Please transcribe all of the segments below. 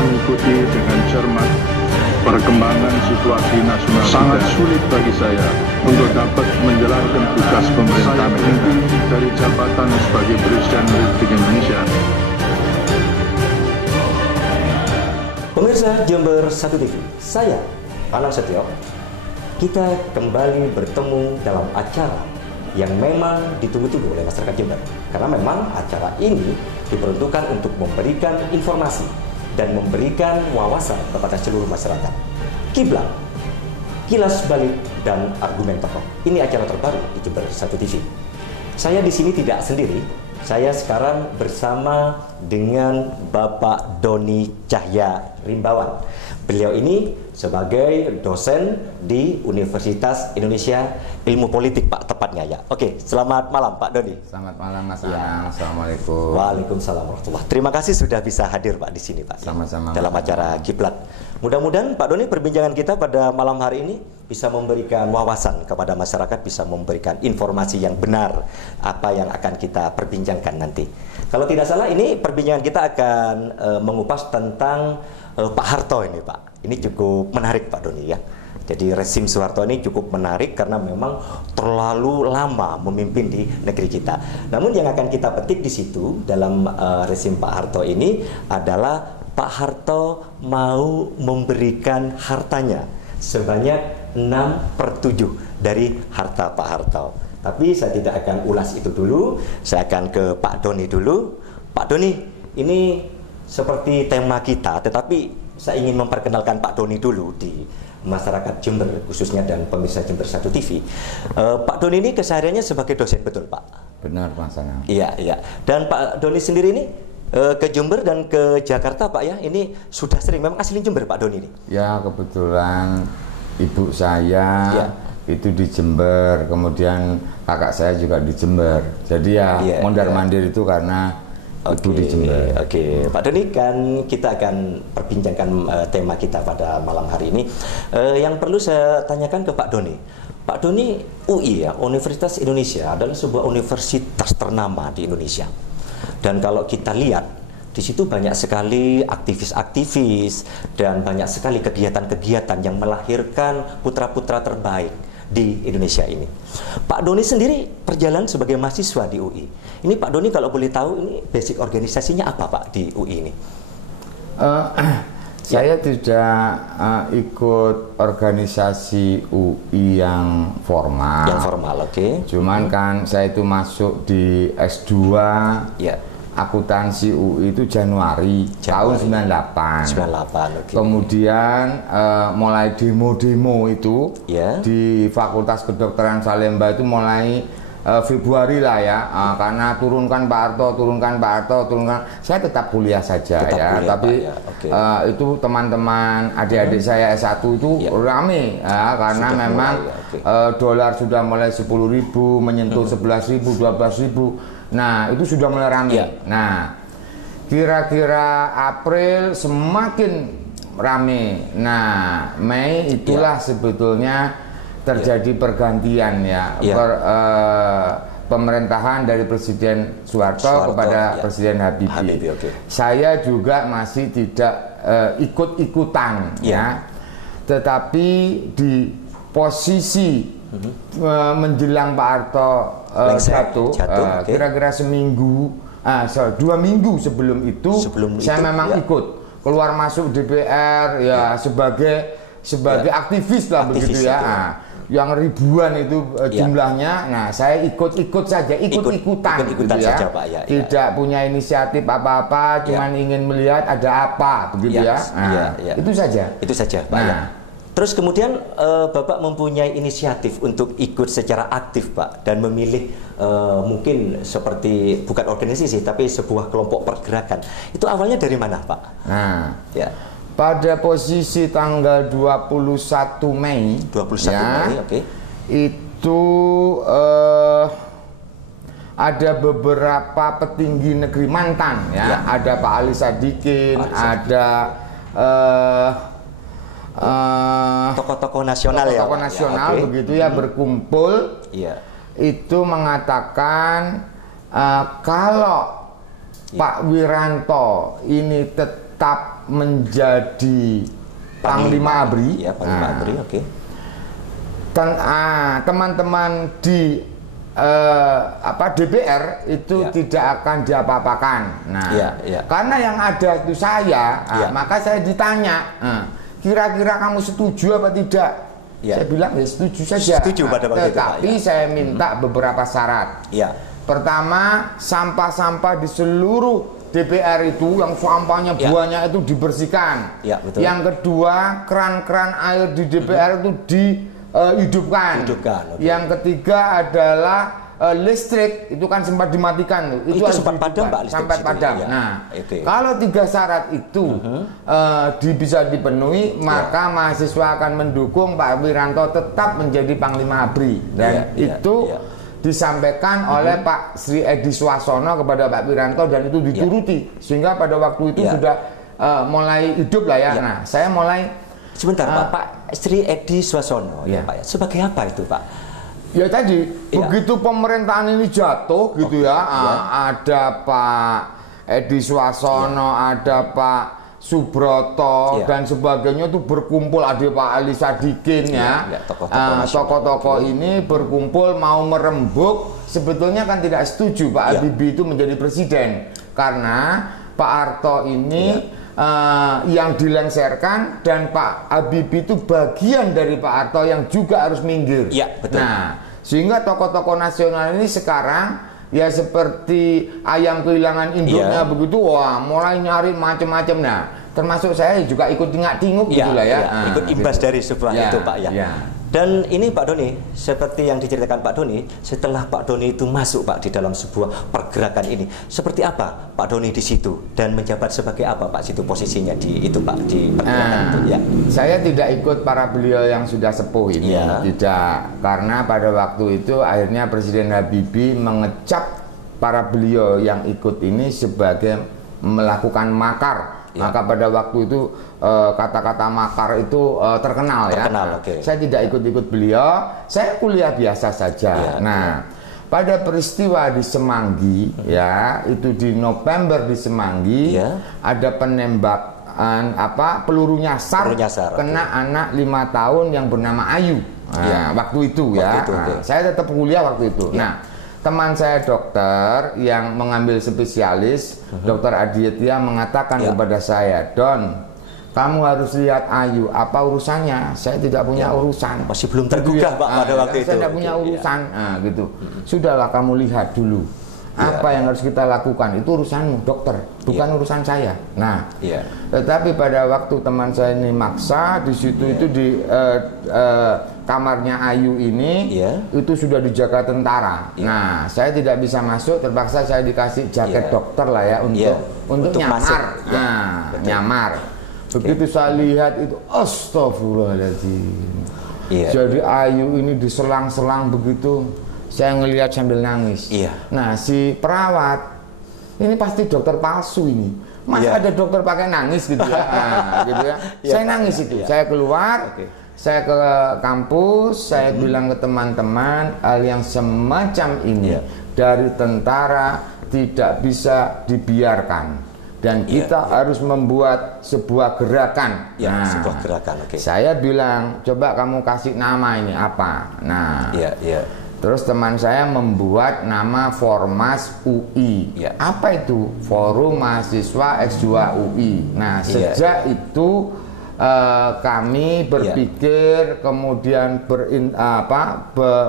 mengikuti dengan cermat perkembangan situasi nasional. Sangat sulit bagi saya untuk dapat menjalankan tugas pemerintah negara dari jabatan sebagai Presiden Republik Indonesia. Pemirsa Jember 1 TV, saya Anang Setio. Kita kembali bertemu dalam acara yang memang ditunggu-tunggu oleh masyarakat Jember. Karena memang acara ini diperuntukkan untuk memberikan informasi dan memberikan wawasan kepada seluruh masyarakat. Kiblat, kilas balik, dan argumen tokoh. Ini acara terbaru di Jember 1 TV. Saya di sini tidak sendiri. Saya sekarang bersama dengan Bapak Doni Cahya Rimbawan. Beliau ini sebagai dosen di Universitas Indonesia Ilmu Politik, Pak, tepatnya ya. Oke, selamat malam Pak Doni. Selamat malam Mas Anang. Assalamualaikum. Waalaikumsalam warahmatullahi. Terima kasih sudah bisa hadir Pak di sini Pak. Sama-sama. Dalam acara Kiblat. Mudah-mudahan Pak Doni perbincangan kita pada malam hari ini bisa memberikan wawasan kepada masyarakat, bisa memberikan informasi yang benar apa yang akan kita perbincangkan nanti. Kalau tidak salah ini perbincangan kita akan mengupas tentang Pak Harto ini Pak. Ini cukup menarik Pak Doni ya. Jadi rezim Soeharto ini cukup menarik karena memang terlalu lama memimpin di negeri kita. Namun yang akan kita petik di situ dalam rezim Pak Harto ini adalah Pak Harto mau memberikan hartanya sebanyak 6/7 dari harta Pak Harto. Tapi saya tidak akan ulas itu dulu, saya akan ke Pak Doni dulu. Pak Doni, ini seperti tema kita, tetapi saya ingin memperkenalkan Pak Doni dulu di masyarakat Jember khususnya dan pemirsa Jember 1 TV. Pak Doni ini kesehariannya sebagai dosen, betul Pak? Benar Mas Anang. Iya, iya. Dan Pak Doni sendiri ini ke Jember dan ke Jakarta Pak ya, ini sudah sering, memang asli Jember Pak Doni ini? Ya kebetulan ibu saya ya. Itu di Jember, kemudian kakak saya juga di Jember. Jadi ya mondar-mandir itu karena itu di Jember. Oke, Pak Doni, kan kita akan perbincangkan tema kita pada malam hari ini. Yang perlu saya tanyakan ke Pak Doni. Pak Doni, UI ya, Universitas Indonesia adalah sebuah universitas ternama di Indonesia. Dan kalau kita lihat, di situ banyak sekali aktivis-aktivis dan banyak sekali kegiatan-kegiatan yang melahirkan putra-putra terbaik di Indonesia ini. Pak Doni sendiri perjalanan sebagai mahasiswa di UI. Ini Pak Doni kalau boleh tahu ini basic organisasinya apa Pak di UI ini? Saya tidak ikut organisasi UI yang formal. Yang formal, oke. Cuman kan saya itu masuk di S2 akuntansi UI itu Januari tahun 98. 98, oke. Kemudian mulai demo-demo itu di Fakultas Kedokteran Salemba itu mulai Februari lah ya, karena turunkan Pak Harto, turunkan Pak Harto, turunkan. Saya tetap kuliah saja kuliah, tapi Pak, ya. Itu teman-teman adik-adik saya S1 itu rame ya, karena sudah memang dolar sudah mulai 10.000 menyentuh 11.000, 12.000. Nah itu sudah mulai rame. Nah kira-kira April semakin rame. Nah Mei itulah sebetulnya terjadi pergantian ya, pemerintahan dari Presiden Soeharto kepada Presiden Habibie. Saya juga masih tidak ikut-ikutan ya, tetapi di posisi menjelang Pak Harto jatuh, kira-kira seminggu, 2 minggu sebelum itu, saya memang ikut keluar masuk DPR ya, sebagai aktivis lah begitu ya. Yang ribuan itu jumlahnya. Nah, saya ikut-ikut saja, ikut-ikutan gitu ya. Saja, Pak, ya. Tidak punya inisiatif apa-apa, cuman ingin melihat ada apa begitu ya. Itu saja. Itu saja, Pak. Terus kemudian Bapak mempunyai inisiatif untuk ikut secara aktif Pak dan memilih mungkin seperti bukan organisasi tapi sebuah kelompok pergerakan. Itu awalnya dari mana Pak? Nah, pada posisi tanggal 21 Mei, 21 Mei, itu ada beberapa petinggi negeri mantan ya, ada Pak Ali Sadikin, ada tokoh-tokoh nasional begitu ya, berkumpul itu mengatakan kalau Pak Wiranto ini tetap menjadi Panglima ABRI. Ya, Panglima ABRI, oke. Teman-teman di DPR itu tidak akan diapa-apakan. Nah, karena yang ada itu saya, maka saya ditanya, kira-kira kamu setuju apa tidak? Saya bilang ya setuju saja. Setuju pada waktu itu, Pak, Tapi saya minta beberapa syarat. Pertama, sampah-sampah di seluruh DPR itu yang sampahnya banyak itu dibersihkan. Betul. Yang kedua, keran-keran air di DPR itu dihidupkan. Yang ketiga adalah listrik itu kan sempat dimatikan, itu harus sempat padam, Pak, sampai padam. Kalau 3 syarat itu bisa dipenuhi, maka mahasiswa akan mendukung Pak Wiranto tetap menjadi Panglima ABRI, dan itu disampaikan oleh Pak Sri Edi Swasono kepada Pak Wiranto, dan itu dituruti sehingga pada waktu itu sudah mulai hidup lah ya. Nah, saya mulai sebentar Pak Sri Edi Swasono Pak, sebagai apa itu Pak? Ya tadi begitu pemerintahan ini jatuh gitu ya, ada Pak Edi Swasono, ada Pak Subroto dan sebagainya itu berkumpul, ada Pak Ali Sadikin tokoh-tokoh ini berkumpul mau merembuk. Sebetulnya kan tidak setuju Pak Habibie itu menjadi presiden karena Pak Harto ini yang dilengsarkan, dan Pak Habibie itu bagian dari Pak Harto yang juga harus minggir. Betul. Nah, sehingga tokoh-tokoh nasional ini sekarang ya seperti ayam kehilangan induknya begitu, mulai nyari macam-macam. Nah, termasuk saya juga ikut tingak-tinguk gitulah ya. Ikut imbas dari sebuah itu Pak ya. Dan ini Pak Doni, seperti yang diceritakan Pak Doni, setelah Pak Doni itu masuk Pak di dalam sebuah pergerakan ini, seperti apa Pak Doni di situ dan menjabat sebagai apa Pak situ posisinya di itu Pak di pergerakan itu ya? Saya tidak ikut para beliau yang sudah sepuh ini, tidak, karena pada waktu itu akhirnya Presiden Habibie mengecap para beliau yang ikut ini sebagai melakukan makar. Maka pada waktu itu kata-kata makar itu terkenal ya. Saya tidak ikut-ikut beliau, saya kuliah biasa saja. Nah, pada peristiwa di Semanggi itu di November di Semanggi ada penembakan peluru nyasar kena anak 5 tahun yang bernama Ayu. Waktu itu saya tetap kuliah waktu itu. Nah, teman saya dokter yang mengambil spesialis, Dokter Aditya mengatakan kepada saya, "Don, kamu harus lihat Ayu, apa urusannya?" Saya tidak punya urusan. Masih belum tergugah Pak pada waktu itu. Saya tidak punya urusan. Gitu. Sudahlah, kamu lihat dulu. Apa yang harus kita lakukan itu urusanmu dokter, bukan urusan saya. Nah, tetapi pada waktu teman saya ini maksa di situ itu di kamarnya Ayu ini itu sudah dijaga tentara. Nah, saya tidak bisa masuk, terpaksa saya dikasih jaket dokter lah ya untuk nyamar. Nah, nyamar. Begitu saya lihat itu, astagfirullahaladzim. Jadi Ayu ini diselang-selang begitu. Saya ngelihat sambil nangis. Nah, si perawat ini pasti dokter palsu ini. Masa ada dokter pakai nangis gitu ya? Gitu ya. Saya nangis itu. Saya keluar, saya ke kampus, saya bilang ke teman-teman, hal yang semacam ini dari tentara tidak bisa dibiarkan. Dan kita harus membuat sebuah gerakan. Sebuah gerakan. Saya bilang, coba kamu kasih nama ini apa? Nah, terus teman saya membuat nama Formas UI. Apa itu? Forum Mahasiswa X2 UI. Nah, sejak itu kami berpikir, kemudian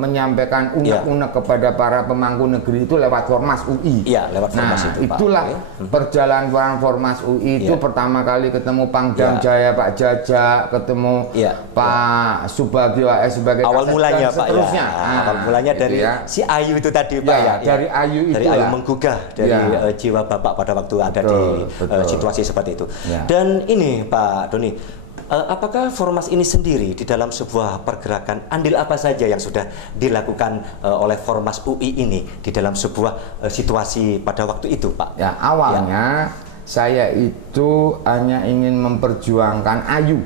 menyampaikan unek-unek kepada para pemangku negeri itu lewat Formas UI. Lewat Formas itu, itulah perjalanan Formas UI itu pertama kali ketemu Pangdam Jaya Pak Jaja, ketemu Pak Subagio sebagai awal mulanya Pak seterusnya. Awal mulanya dari si Ayu itu tadi Pak dari Ayu itu. Dari Ayu menggugah dari jiwa Bapak pada waktu ada di situasi seperti itu. Dan ini Pak Doni, apakah Formas ini sendiri di dalam sebuah pergerakan, andil apa saja yang sudah dilakukan oleh Formas UI ini di dalam sebuah situasi pada waktu itu Pak? Awalnya saya itu hanya ingin memperjuangkan Ayu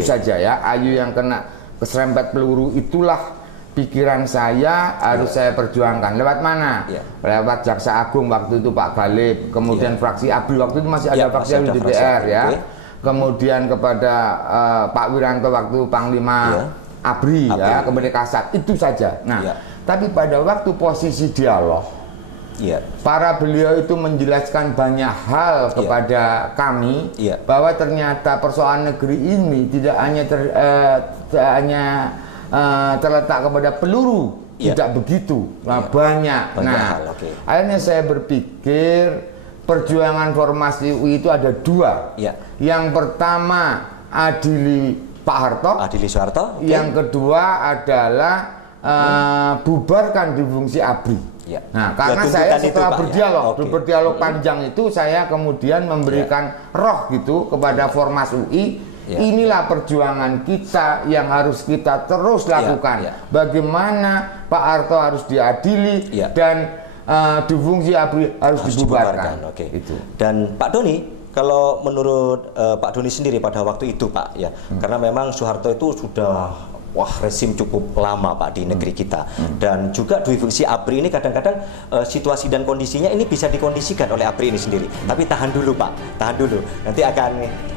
saja ya. Ayu yang kena keserempet peluru itulah pikiran saya harus saya perjuangkan. Lewat mana? Lewat Jaksa Agung waktu itu Pak Galib, kemudian fraksi ABRI waktu itu masih ada fraksi ABRI DPR ya. Kemudian kepada Pak Wiranto waktu Panglima ABRI ya, kemudian Kasat, itu saja. Nah, tapi pada waktu posisi dialog, para beliau itu menjelaskan banyak hal kepada kami bahwa ternyata persoalan negeri ini tidak hanya terletak kepada peluru, tidak begitu, banyak. Nah, akhirnya saya berpikir perjuangan formasi UI itu ada dua. Yang pertama adili Pak Harto, adili Soeharto. Yang kedua adalah bubarkan difungsi ABRI. Nah, karena saya setelah berdialog panjang itu, saya kemudian memberikan roh gitu kepada Formas UI. Inilah perjuangan kita yang harus kita terus lakukan. Bagaimana Pak Harto harus diadili dan difungsi ABRI harus dibubarkan. Itu. Dan Pak Doni, kalau menurut Pak Doni sendiri pada waktu itu Pak ya, karena memang Soeharto itu sudah rezim cukup lama Pak di negeri kita, dan juga difungsi ABRI ini kadang-kadang situasi dan kondisinya ini bisa dikondisikan oleh ABRI ini sendiri. Tapi tahan dulu Pak, tahan dulu. Nanti akan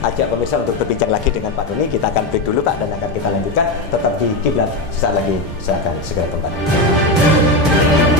ajak pemirsa untuk berbincang lagi dengan Pak Doni. Kita akan break dulu Pak dan akan kita lanjutkan tetap di Kiblat. Sesaat lagi saya akan segera kembali.